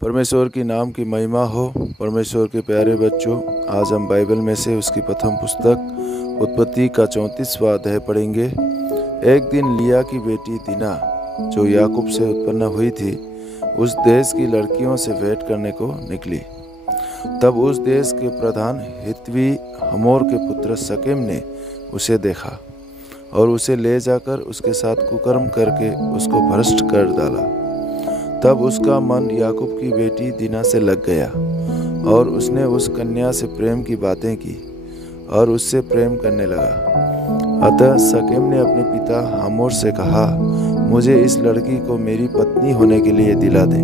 परमेश्वर की नाम की महिमा हो। परमेश्वर के प्यारे बच्चों, आज हम बाइबल में से उसकी प्रथम पुस्तक उत्पत्ति का 34वां अध्याय पढ़ेंगे। एक दिन लिया की बेटी दीना, जो याकूब से उत्पन्न हुई थी, उस देश की लड़कियों से भेंट करने को निकली। तब उस देश के प्रधान हित्वी हमोर के पुत्र शकेम ने उसे देखा और उसे ले जाकर उसके साथ कुकर्म करके उसको भ्रष्ट कर डाला। तब उसका मन याकूब की बेटी दीना से लग गया और उसने उस कन्या से प्रेम की बातें की और उससे प्रेम करने लगा। अतः शकेम ने अपने पिता हमोर से कहा, मुझे इस लड़की को मेरी पत्नी होने के लिए दिला दे।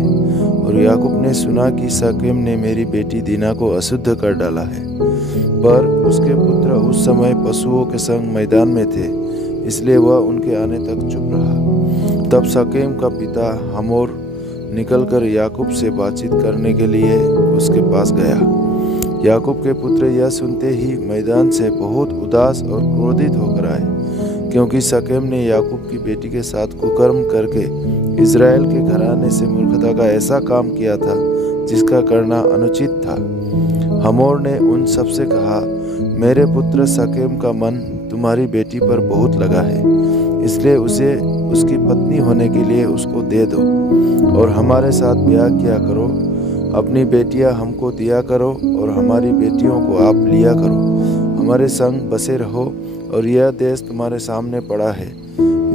और याकूब ने सुना कि शकेम ने मेरी बेटी दीना को अशुद्ध कर डाला है, पर उसके पुत्र उस समय पशुओं के संग मैदान में थे, इसलिए वह उनके आने तक चुप रहा। तब शकेम का पिता हमोर निकलकर याकूब से बातचीत करने के लिए उसके पास गया। याकूब के पुत्र यह सुनते ही मैदान से बहुत उदास और क्रोधित होकर आए, क्योंकि शकेम ने याकूब की बेटी के साथ कुकर्म करके इज़राइल के घराने से मूर्खता का ऐसा काम किया था जिसका करना अनुचित था। हमोर ने उन सब से कहा, मेरे पुत्र शकेम का मन तुम्हारी बेटी पर बहुत लगा है, इसलिए उसे उसकी पत्नी होने के लिए उसको दे दो और हमारे साथ ब्याह किया करो। अपनी बेटियां हमको दिया करो और हमारी बेटियों को आप लिया करो। हमारे संग बसे रहो और यह देश तुम्हारे सामने पड़ा है,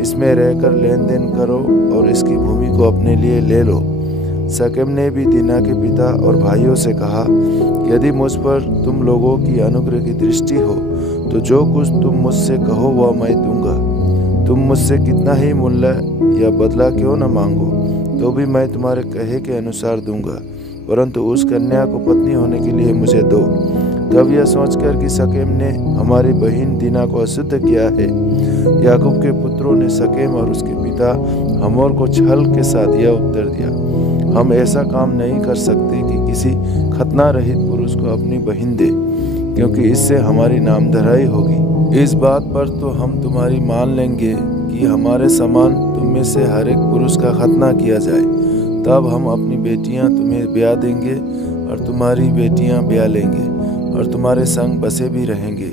इसमें रहकर लेन देन करो और इसकी भूमि को अपने लिए ले लो। शकेम ने भी दीना के पिता और भाइयों से कहा, यदि मुझ पर तुम लोगों की अनुग्रह की दृष्टि हो तो जो कुछ तुम मुझसे कहो वह मैं दूंगा। तुम मुझसे कितना ही मूल्य या बदला क्यों न मांगो, तो भी मैं तुम्हारे कहे के अनुसार दूंगा, परंतु उस कन्या को पत्नी होने के लिए मुझे दो। तब यह सोचकर कि शकेम ने हमारी बहन दीना को अशुद्ध किया है, याकूब के पुत्रों ने शकेम और उसके पिता हमोर को छल के साथ यह उत्तर दिया, हम ऐसा काम नहीं कर सकते कि किसी खतना रहित पुरुष को अपनी बहन दे, क्योंकि इससे हमारी नामधराई होगी। इस बात पर तो हम तुम्हारी मान लेंगे कि हमारे समान तुम में से हर एक पुरुष का खतना किया जाए, तब हम अपनी बेटियां तुम्हें ब्याह देंगे और तुम्हारी बेटियां ब्याह लेंगे और तुम्हारे संग बसे भी रहेंगे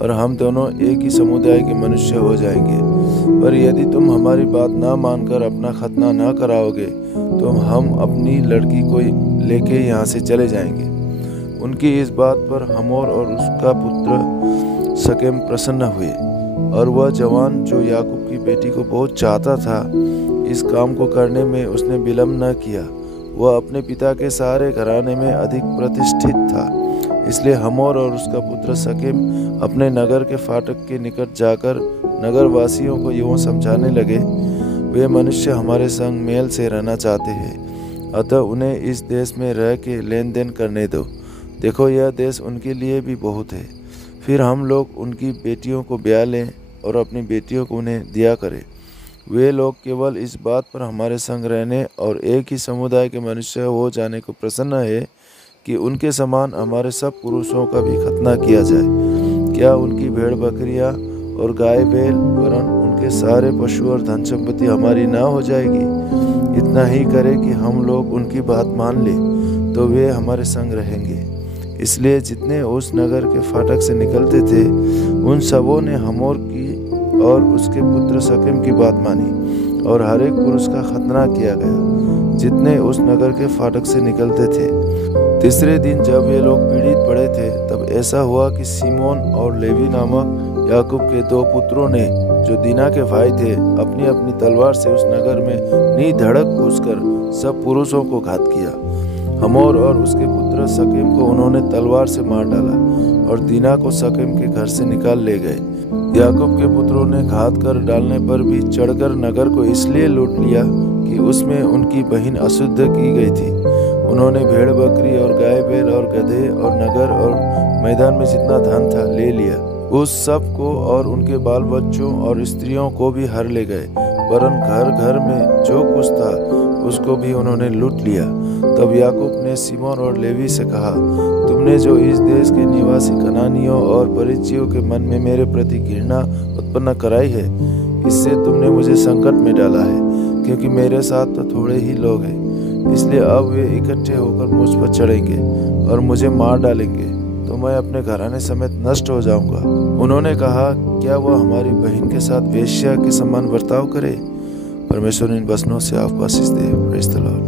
और हम दोनों एक ही समुदाय के मनुष्य हो जाएंगे। पर यदि तुम हमारी बात ना मानकर अपना खतना ना कराओगे तो हम अपनी लड़की को लेके यहाँ से चले जाएंगे। उनकी इस बात पर हमोर और उसका पुत्र शकेम प्रसन्न हुए, और वह जवान जो याकूब की बेटी को बहुत चाहता था, इस काम को करने में उसने विलम्ब न किया। वह अपने पिता के सारे घराने में अधिक प्रतिष्ठित था, इसलिए हमोर और उसका पुत्र शकेम अपने नगर के फाटक के निकट जाकर नगरवासियों को यूँ समझाने लगे, वे मनुष्य हमारे संग मेल से रहना चाहते हैं, अतः उन्हें इस देश में रह के लेन देन करने दो। देखो, यह देश उनके लिए भी बहुत है। फिर हम लोग उनकी बेटियों को ब्याह लें और अपनी बेटियों को उन्हें दिया करें। वे लोग केवल इस बात पर हमारे संग रहने और एक ही समुदाय के मनुष्य हो जाने को प्रसन्न है कि उनके समान हमारे सब पुरुषों का भी खतना किया जाए। क्या उनकी भेड़ बकरियां और गाय बैल वरन उनके सारे पशु और धन संपत्ति हमारी ना हो जाएगी? इतना ही करे कि हम लोग उनकी बात मान लें तो वे हमारे संग रहेंगे। इसलिए जितने उस नगर के फाटक से निकलते थे, उन सबों ने हमोर की और उसके पुत्र शकेम की बात मानी और हर एक पुरुष का खतना किया गया जितने उस नगर के फाटक से निकलते थे। तीसरे दिन जब ये लोग पीड़ित पड़े थे, तब ऐसा हुआ कि सीमोन और लेवी नामक याकूब के दो पुत्रों ने, जो दीना के भाई थे, अपनी अपनी तलवार से उस नगर में निधड़क घुसकर सब पुरुषों को घात किया। हमोर और उसके पुत्र शकेम को उन्होंने तलवार से मार डाला और दीना को शकेम के घर से निकाल ले गए। याकूब के पुत्रों ने घात कर डालने पर भी चढ़कर नगर को इसलिए लूट लिया कि उसमें उनकी बहन अशुद्ध की गई थी। उन्होंने भेड़ बकरी और गाय बैल और गधे और नगर और मैदान में जितना धन था ले लिया। उस सब को और उनके बाल बच्चों और स्त्रियों को भी हर ले गए, वरन घर घर में जो कुछ था उसको भी उन्होंने लूट लिया। तब याकूब ने सीमोन और लेवी से कहा, तुमने जो इस देश के निवासी कनानियों और परिचियों के मन में मेरे प्रति घृणा उत्पन्न कराई है, इससे तुमने मुझे संकट में डाला है, क्योंकि मेरे साथ तो थोड़े ही लोग हैं। इसलिए अब वे इकट्ठे होकर मुझ पर चढ़ेंगे और मुझे मार डालेंगे, तो मैं अपने घराने समेत नष्ट हो जाऊंगा। उन्होंने कहा, क्या वह हमारी बहन के साथ वेश्या के समान बर्ताव करे? परमेश्वर इन वचनों से आपको आशीष दे। Praise the Lord.